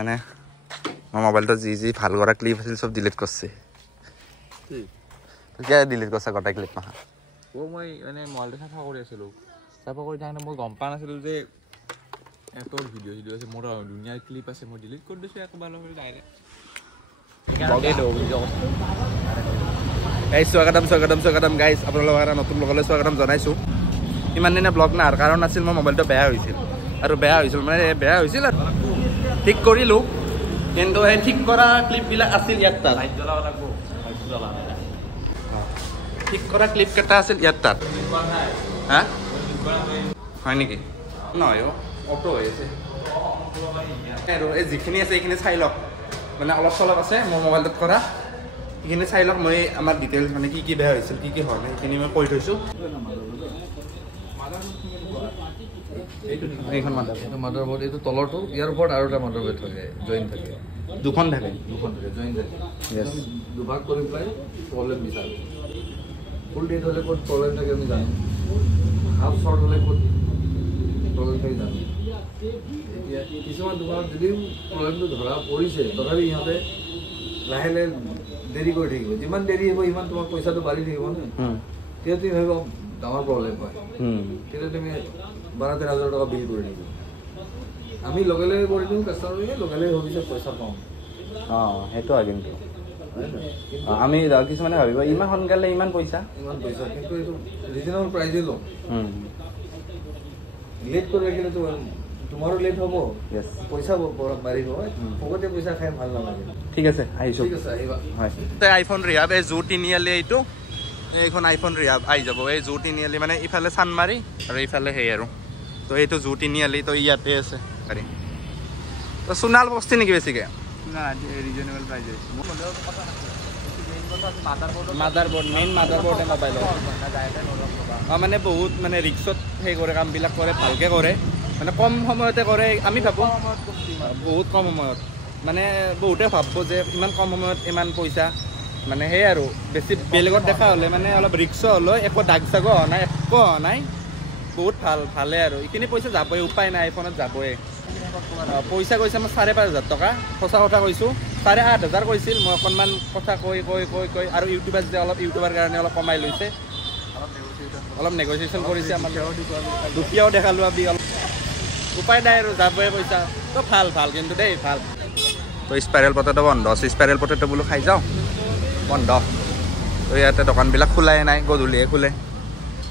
মানে মোৰ মোবাইলটো যি ভাল কৰা ক্লিপ আছিল সব ডিলিট কৰিছে কিয় ডিলিট কৰিছে গোটেই ক্লিপ মাহা মই মানে মোবাইলটো চাফা কৰি আছিলোঁ চাফা কৰি থাকোঁতে মই গম পোৱা নাছিলোঁ যে এটোৰ ভিডিঅ' আছে মোৰ ধুনীয়া ক্লিপ আছে মই ডিলিট কৰি দিছোঁ একবাৰ লগে ডাইৰেক্ট স্বাগতম গাইজ আপোনালোকক এটা নতুন লগলৈ স্বাগতম জনাইছোঁ ইমান দিনে ব্লগ নাই কাৰণ আছিল মোৰ মোবাইলটো বেয়া হৈছিল আৰু বেয়া হৈছিল মানে বেয়া হৈছিল আৰু ঠিক কৰিলোঁ কিন্তু সেই ঠিক কৰা ক্লিপবিলাক আছিল ইয়াত তাত ঠিক কৰা ক্লিপকেইটা আছিল ইয়াত তাত হা হয় নেকি নহয় অটো হৈ আছে আৰু এই যিখিনি আছে এইখিনি চাই লওক মানে অলপ চলপ আছে মোৰ মোবাইলটোত কৰা এইখিনি চাই লওক মই আমাৰ ডিটেইলছ মানে কি বেয়া হৈছিল কি হোৱা নাই সেইখিনি মই কৈ থৈছোঁ এইখন মাদাৰবোৰ্ড এইটো তলৰটো ইয়াৰ ওপৰত আৰু এটা মাদাৰবোৰ্ড থাকে জইন থাকে দুখন থাকে জইন থাকে য়েছ দুভাগ কৰি পেলাই প্ৰব্লেম বিচাৰে ফুল ডেট হ'লে ক'ত প্ৰব্লেম থাকে আমি জানো হাফ শ্বৰ্ট হ'লে ক'ত প্ৰব্লেম থাকে জানো এতিয়া কিছুমান দোকানত যদিও প্ৰব্লেমটো ধৰা পৰিছে তথাপি ইহঁতে লাহে লাহে দেৰি কৰি থাকিব যিমান দেৰি হ'ব সিমান তোমাৰ পইচাটো বাঢ়ি থাকিব নহয় তেতিয়া তুমি ভাবিব ডাঙৰ প্ৰব্লেম হয় তেতিয়া তুমি 12-13,000 টকা বিল কৰি দিওঁ আমি লগে লগে কৰি দিওঁ কাষ্টমাৰকে লগে লগে ভাবিছে পইচা পাওঁ সেইটো হয় কিন্তু আমি কিছুমানে ভাবিব ইমান সোনকালে ইমান পইচা কিন্তু এইটো ৰিজনেবল প্ৰাইজে লওঁ লেট কৰি ৰাখিলে তোমাৰো লেট হ'ব পইচা বাঢ়িব পকতে পইচা খাই ভাল নালাগে ঠিক আছে আহিছোঁ ঠিক আছে আহিবা হয় আইফোন ৰিহাব এই জু তিনিআলি এইটো এইখন আইফোন ৰিহাব আহি যাব এই জু তিনিআলি মানে ইফালে চানমাৰি আৰু ইফালে সেই আৰু তো এইটো জু তিনিআলি তো ইয়াতে আছে গাড়ী তো সোণাল বস্তি নেকি বেছিকৈ ৰিজনেবল প্ৰাইজ মাদাৰবোৰ্ড মেইন মাদাৰবোৰ্ডে মোবাইলৰ মানে বহুত মানে ৰিক্সত সেই কৰে কামবিলাক কৰে ভালকৈ কৰে মানে কম সময়তে কৰে আমি ভাবোঁ বহুত কম সময়ত মানে বহুতে ভাবব যে ইমান কম সময়ত ইমান পইচা মানে সেই আৰু বেছি বেলেগত দেখা হ'লে মানে অলপ ৰিক্স হ'লেও একো দাগ চাগো হোৱা নাই একো হোৱা নাই বহুত ভালে আৰু এইখিনি পইচা যাবই উপায় নাই আইফোনত যাবই পইচা কৈছে মই 5,500 টকা সঁচা কথা কৈছোঁ 8,500 কৈছিল মই অকণমান কথা কৈ আৰু ইউটিউবাৰ যে অলপ ইউটিউবাৰ কাৰণে অলপ কমাই লৈছে অলপ নেগচিয়েশ্যন কৰিছে আমাৰ দুখীয়াও দেখালোঁ আমি অলপ উপায় নাই আৰু যাবই পইচা তো ভাল কিন্তু দেই ভাল তো স্পাইৰেল পটেটো বন্ধ আছে স্পাইৰেল পটেটো বোলো খাই যাওঁ বন্ধ তো ইয়াতে দোকানবিলাক খোলাই নাই গধূলিয়ে খোলে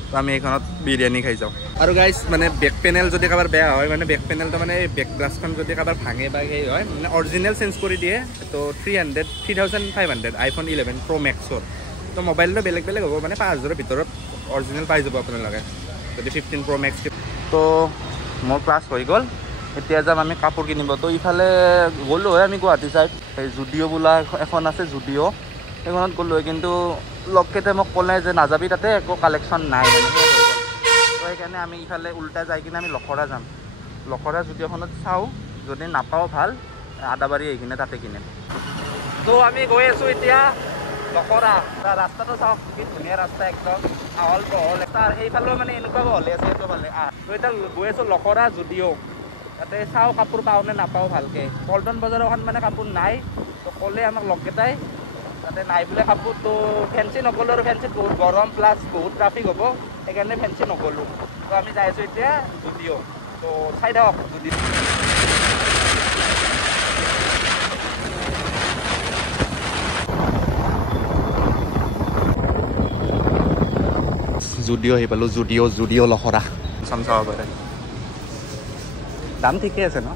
তো আমি এইখনত বিৰিয়ানী খাই যাওঁ আৰু গাইজ মানে বেক পেনেল যদি কাৰোবাৰ বেয়া হয় মানে বেক পেনেলটো মানে এই বেক গ্লাছখন যদি কাৰোবাৰ ভাঙে বা সেই হয় মানে অৰিজিনেল চেঞ্জ কৰি দিয়ে তো 3,500 আইফোন 11 Pro Maxৰ তো মোবাইলটো বেলেগ হ'ব মানে 5,000ৰ ভিতৰত অৰিজিনেল পাই যাব আপোনালোকে যদি 15 Pro Max তো মোৰ ক্লাছ হৈ গ'ল এতিয়া যাম আমি কাপোৰ কিনিব তো ইফালে গ'লোঁ হয় আমি গুৱাহাটী চাইড এই জুডিঅ' বোলা এখন আছে জুডিঅ' সেইখনত গ'লোঁ হয় কিন্তু লগকেইটাই মোক ক'লে যে নাযাবি তাতে একো কালেকশ্যন নাই মানে তো সেইকাৰণে আমি ইফালে উল্টা যাই কিনে আমি লখৰা যাম লখৰা জুডিঅ'খনত চাওঁ যদি নাপাওঁ ভাল আদাবাৰী এইখিনি তাতে কিনিম তো আমি গৈ আছোঁ এতিয়া লখৰা তাৰ ৰাস্তাটো চাওক কি ধুনীয়া ৰাস্তা একদম আহল বহল তাৰ সেইফালেও মানে এনেকুৱা বহলে আছে সেইটো ফালে তো এতিয়া গৈ আছোঁ লখৰা জুডিঅ' তাতে চাওঁ কাপোৰ পাওঁ নে নাপাওঁ ভালকৈ পল্টন বজাৰখন মানে কাপোৰ নাই তো ক'লে আমাক লগকেইটাই তাতে নাই বোলে কাপোৰ তো ফেঞ্চি নগ'লোঁ আৰু ফেঞ্চিত বহুত গৰম প্লাছ বহুত ট্ৰাফিক হ'ব সেইকাৰণে ফেঞ্চি নগ'লোঁ তো আমি যাই আছোঁ এতিয়া জুডিঅ' তো চাই দিয়ক জুডিঅ' আহি পালোঁ জুডিঅ' লখৰা চাম চাব পাৰে দাম ঠিকে আছে ন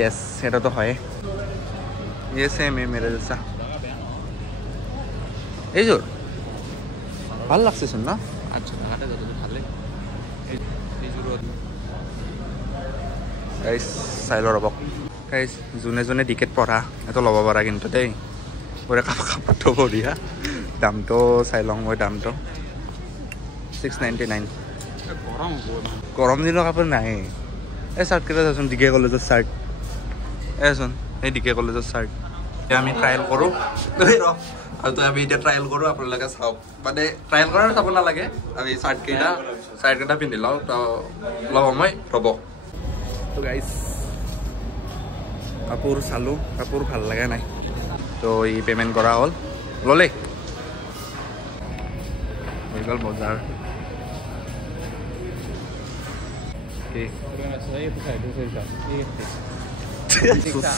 येस এটা তো হয় ये सेम है मेरे जैसा এইযোৰ ভাল লাগছেচোন ন আচ্ছা ভালে গাইজ চাই লওঁ ৰ'বক গাইজ যোনে টিকেট পঢ়া সেইটো ল'ব পাৰা কিন্তু দেই পুৰা কাপোৰটো বঢ়িয়া দামটো চাই লওঁ মই দামটো 699 গৰম দিনৰ কাপোৰ নাই এই চাৰ্টকেইটা চাচোন ডিকে কলেজৰ চাৰ্ট এইচোন এই ডিকে কলেজৰ চাৰ্ট এতিয়া আমি ট্ৰায়েল কৰোঁ আৰু তো আমি এতিয়া ট্ৰায়েল কৰোঁ আপোনালোকে চাওক মানে ট্ৰায়েল কৰাৰ চাব নালাগে আমি চাৰ্টকেইটা পিন্ধি লওঁ তো অলপ সময় ৰ'ব তো গাইজ কাপোৰ চালোঁ কাপোৰ ভাল লগা নাই তো ই পে'মেণ্ট কৰা হ'ল ল'লে হৈ গ'ল বজাৰ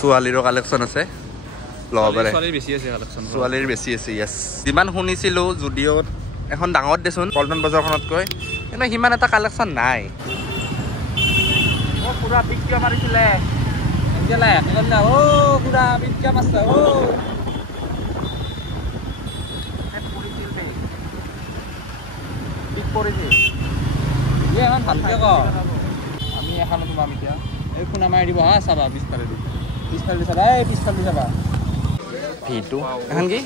ছোৱালীৰো কালেকশ্যন আছে ল'ব পাৰে ছোৱালীৰ বেছি আছে য়েছ যিমান শুনিছিলোঁ যদিঅ'ত এখন ডাঙৰ দেচোন পল্টন বজাৰখনতকৈ কিন্তু সিমান এটা কালেকশ্যন নাই পুৰা পিক্কা মাৰিছিলে পুৰা পিক্কা মাৰিছে ভালকে ক আমি এখনো পাম এতিয়া এই খুনা মাৰি দিব হা চাবা পিছফালে চাবা এই পিছফালে চাবা ভিটো এখন কি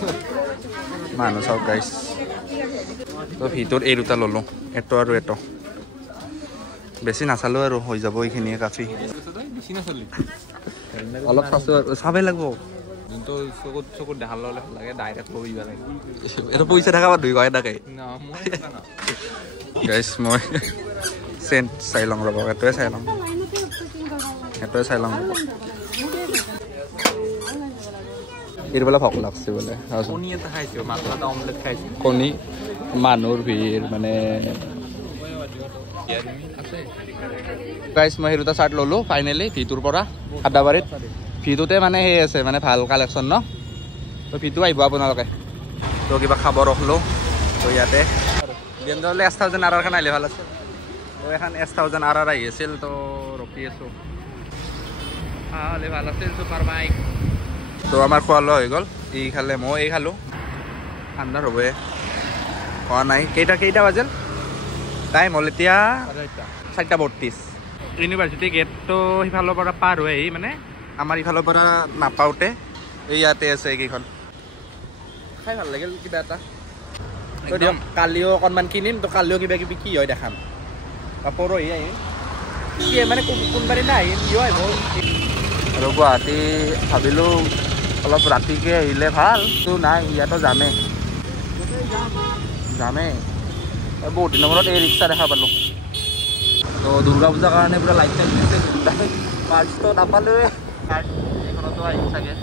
মানুহ চাওক গাইছ তো ভিটোৰ এই দুটা ল'লোঁ এটো আৰু এটো বেছি নাচালোঁ আৰু হৈ যাব এইখিনিয়ে কাফি অলপ চাইছোঁ আৰু চাবই লাগিব যোনটো চকুত দেখা ল'লে ভাল লাগে ডাইৰেক্ট লৈ দিব লাগে এইটো পইচা থকা বা 2 টকা থাকে গাইছ মই চেণ্ট চাই লওঁ ৰ'ব এইটোৱে চাই লওঁ এইটো বোলে ভোক লাগছে বোলে কণী এটা খাইছোঁ মাছৰ এটা অমলেট খাইছোঁ কণী মানুহৰ ভিৰ মানে গাইছ মই সেই দুটা চাৰ্ট ল'লোঁ ফাইনেলি ভিটোৰ পৰা আদাবাৰীত ভিটোতে মানে সেই আছে মানে ভাল কালেকশ্যন ন তো ভিটো আহিব আপোনালোকে তো কিবা খাব ৰখলোঁ তো ইয়াতে হ'লে S1000 RR আহিলে ভাল আছে তো এখন S1000 RR আহি আছিল তো ৰখি আছোঁ হ'লে ভাল আছিল চুপাৰ বাইক তো আমাৰ খোৱা লোৱা হৈ গ'ল ই খালে মই এই খালোঁ ঠাণ্ডা হ'বই খোৱা নাই কেইটা বাজিল টাইম হ'ল এতিয়া 4:32 ইউনিভাৰ্চিটি গেটটো সিফালৰ পৰা পাৰ হৈ আহি মানে আমাৰ ইফালৰ পৰা নাপাওঁতে এই ইয়াতে আছে এইকেইখন খাই ভাল লাগিল কিবা এটা দিয়ক কালিও অকণমান কিনিম তো কালিও কিবা কিবি কি হয় দেখাম পৰহি আহিম কি মানে কোনোবা দিনা আহিম কিয় আহিব আৰু গুৱাহাটী ভাবিলোঁ অলপ ৰাতিকৈ আহিলে ভাল তো নাই ইয়াতো যামেই বহুত দিনৰ মূৰত এই ৰিক্সা দেখা পালোঁ তো দুৰ্গা পূজাৰ কাৰণে পুৰা লাইট চাইট দিছে পাৰ্চটো নাপালোঁৱে এইখনতো আহিম চাগে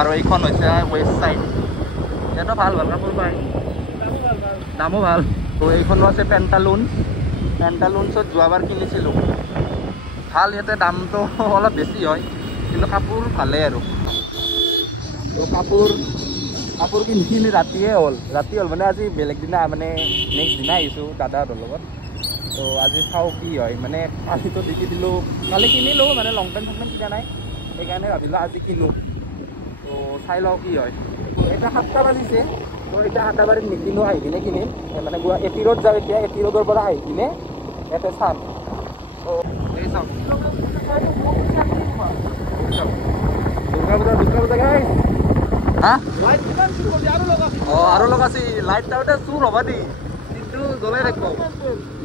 আৰু এইখন হৈছে ৱেষ্ট চাইড ইয়াতো ভাল কাপোৰ পায় দামো ভাল তো এইখনো আছে পেণ্টালুনছত যোৱাবাৰ কিনিছিলোঁ ভাল ইয়াতে দামটো অলপ বেছি হয় কিন্তু কাপোৰ ভালেই আৰু তো কাপোৰ কিনি ৰাতি হ'ল মানে আজি বেলেগ দিনা মানে নেক্সট দিনা আহিছোঁ দাদাহঁতৰ লগত তো আজি চাওঁ কি হয় মানে কালিতো দেখি দিলোঁ কালি কিনিলোঁ মানে লং পেণ্ট কিনা নাই সেইকাৰণে ভাবিলোঁ আজি কিনো তো চাই লওঁ কি হয় এটা 7টা বাজিছে তো এতিয়া 7টা বাজিত নিকিনো আহি কিনে কিনিম মানে এটি ৰোড যাওঁ এতিয়া এটি ৰোডৰ পৰা আহি কিনে ইয়াতে চাম তো এই চাওঁ দুৰ্গা পূজা গাইছ হা আৰু লগাইছি লাইট টাউতে চুৰ হ'ব দি কিন্তু জ্বলাই থাকিব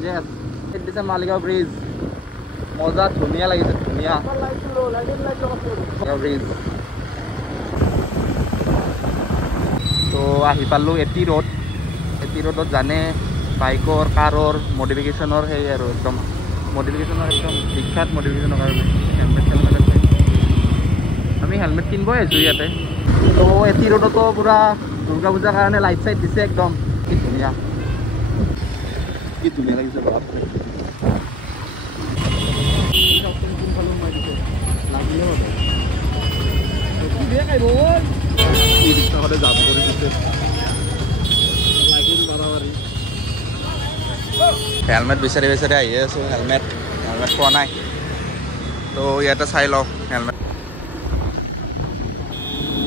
য়েছ এইটো দিছে মালিগাঁও ব্ৰিজ মজা ধুনীয়া লাগিছে ধুনীয়া ব্ৰিজ তো আহি পালোঁ এটি ৰোডত জানে বাইকৰ কাৰৰ মডিফিকেশ্যনৰ সেই আৰু একদম বিখ্যাত মডিফিকেশ্যনৰ কাৰণে হেলমেট আমি হেলমেট কিনিবই আহিছোঁ ইয়াতে তো এটি ৰোডতো পূৰা দুৰ্গা পূজাৰ কাৰণে লাইট চাইট দিছে একদম কি ধুনীয়া লাগিছে বাপৰে হেলমেট বিচাৰি আহি আছোঁ হেলমেট পোৱা নাই তো ইয়াতে চাই লওঁ হেলমেট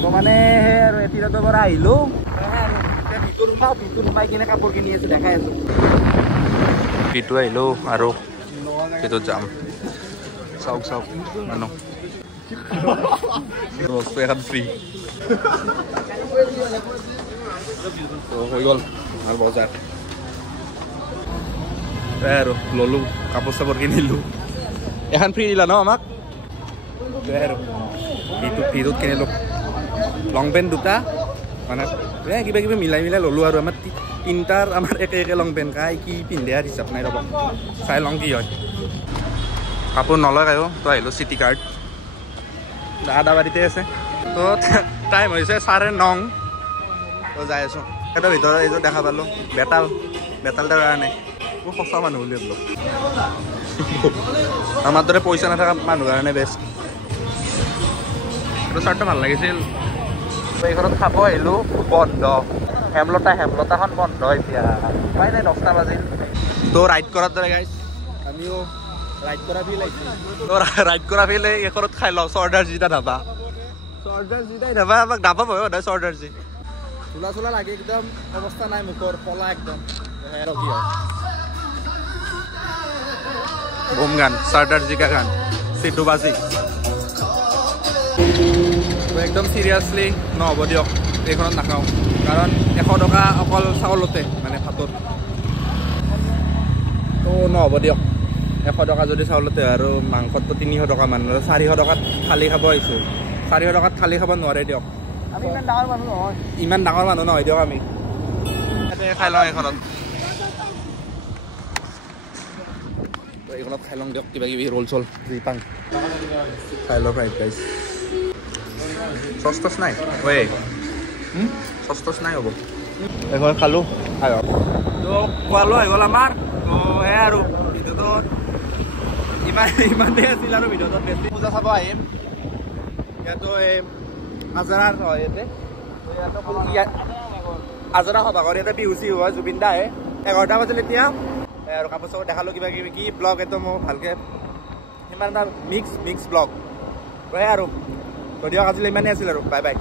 তো মানে সেই আৰু এটি ৰোডৰ পৰা আহিলোঁ ভিতৰত সোমাই কিনে কাপোৰ কিনি আছোঁ দেখাই আছোঁ ভিতৰত আহিলোঁ আৰু ভিতৰত যাম চাওক মানুহ বস্তু এখন ফ্ৰী তো হৈ গ'ল আৰু বজাৰ আৰু ল'লোঁ কাপোৰ চাপোৰ কিনিলোঁ এখন ফ্ৰী দিলা ন আমাক আৰু ভিতৰত কিনিলোঁ লং পেণ্ট 2টা মানে কিবা কিবি মিলাই ল'লোঁ আৰু আমাৰ তিনিটাৰ আমাৰ একে লং পেণ্ট কাই কি পিন্ধে আৰু হিচাপ নাই ৰ'ব চাই লওঁ কি হয় কাপোৰ নলয় কায়ো তো আহিলোঁ চিটি কাৰ্ড আদাবাৰীতে আছে তো টাইম হৈছে 9:30 তো যাই আছোঁ এটা ভিতৰত এইযোৰ দেখা পালোঁ বেতাল তাৰ কাৰণে মোৰ সঁচা মানুহ বুলি বোলো আমাৰ দৰে পইচা নাথাকা মানুহ কাৰণে বেষ্ট এইটো চাৰ্টটো ভাল লাগিছিল এইখনত খাব আহিলোঁ বন্ধ হেমলতাখন বন্ধ এতিয়া উপায় নাই 10টা বাজিল তো ৰাইড কৰাৰ দৰে গাইছ আমিও ৰাইড কৰা ফিল আহিছে তো ৰাইড কৰা ফিল এইখনত খাই লওঁ চৰ্দাৰজিটা ধাবা আমাক ধাবা বহে সদায় চৰ্দাৰজি চোলা লাগে একদম অৱস্থা নাই মুখৰ কলা একদম কি হয় বোম গান চৰ্দাৰজি কা গান সিদ্ধু বাজি একদম চিৰিয়াছলি নহ'ব দিয়ক এইখনত নাখাওঁ কাৰণ 100 টকা অকল চাউলতে মানে ভাতত তো নহ'ব দিয়ক 100 টকা যদি চাউলতে আৰু মাংসততো 300 টকা মান 400 টকাত থালি খাব আহিছোঁ 400 টকাত থালি খাব নোৱাৰে দিয়ক আমি ইমান ডাঙৰ মানুহ নহয় দিয়ক আমি খাই লওঁ এইখনত খাই লওঁ দিয়ক কিবা কিবি ৰোল চল যি পাং খাই লওঁ ফ্ৰাইড ৰাইচ চচ নাই ঐ চচ নাই হ'ব এখন খালোঁ তো খোৱালোঁ আহি গ'ল আমাৰ তো সেয়াই আৰু ভিডিঅ'টো ইমানেই আছিল আৰু ভিডিঅ'টো বেছি পূজা চাব আহিম ইয়াতো এই আজাৰাৰ হয় ইয়াতে আজাৰা সভাঘৰ ইয়াতে বিহু চিহু হয় জুবিন দা আহে 11টা বাজিল এতিয়া আৰু কাপোৰ চাপোৰ দেখালোঁ কিবা কিবি কি ব্লগ এইটো মোৰ ভালকৈ সিমান এটা মিক্স ব্লগ আৰু দিয়ক আজিলৈ ইমানেই আছিল আৰু বাই বাই